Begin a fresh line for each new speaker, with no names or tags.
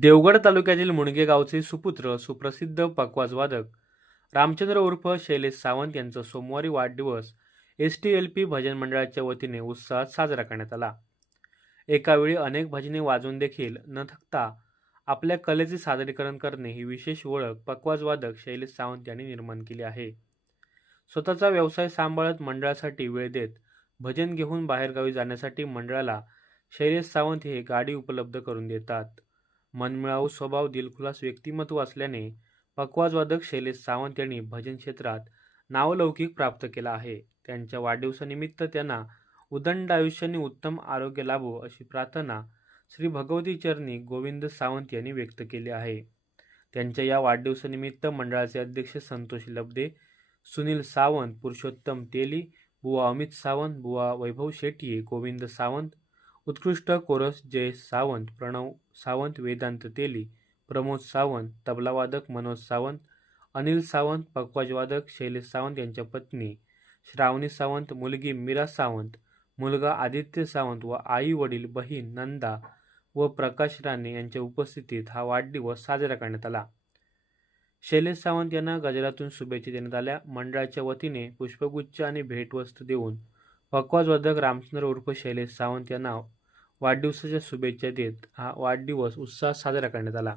देवगड तालुक्यातील मुणगे गावचे सुपुत्र सुप्रसिद्ध पकवाजवादक रामचंद्र उर्फ शैलेश सावंत यांचा सोमवारी वाढदिवस एस टी एल पी भजन मंडळाच्या वतीने उत्साहात साजरा करण्यात आला. एकावेळी अनेक भजने वाजवून देखील न थकता आपल्या कलेचे सादरीकरण करणे ही विशेष ओळख पकवाजवादक शैलेश सावंत यांनी निर्माण केली आहे. स्वतःचा व्यवसाय सांभाळत मंडळासाठी वेळ देत भजन घेऊन बाहेरगावी जाण्यासाठी मंडळाला शैलेश सावंत हे गाडी उपलब्ध करून देतात. मनमिळावू स्वभाव दिलखुलास व्यक्तिमत्व असल्याने पकवाजवादक शैलेश सावंत यांनी भजन क्षेत्रात नावलौकिक प्राप्त केला आहे. त्यांच्या वाढदिवसानिमित्त त्यांना उदंड आयुष्याने उत्तम आरोग्य लाभो अशी प्रार्थना श्री भगवती चरणी गोविंद सावंत यांनी व्यक्त केली आहे. त्यांच्या या वाढदिवसानिमित्त मंडळाचे अध्यक्ष संतोष लबदे सुनील सावंत पुरुषोत्तम तेली बुवा अमित सावंत बुवा वैभव शेट्टी गोविंद सावंत उत्कृष्ट कोरस जय सावंत प्रणव सावंत वेदांत तेली प्रमोद सावंत तबलावादक मनोज सावंत अनिल सावंत पकवाजवादक शैलेश सावंत यांच्या पत्नी श्रावणी सावंत मुलगी मीरा सावंत मुलगा आदित्य सावंत व आई वडील बहीण नंदा व प्रकाश राणे यांच्या उपस्थितीत हा वाढदिवस साजरा करण्यात आला. शैलेश सावंत यांना गजरातून शुभेच्छा देण्यात आल्या. मंडळाच्या वतीने पुष्पगुच्छ आणि भेटवस्तू देऊन पकवाजवादक रामचंद्र उर्फ शैलेश सावंत यांना वाढदिवसाच्या शुभेच्छा देत हा वाढदिवस उत्साहात साजरा करण्यात आला.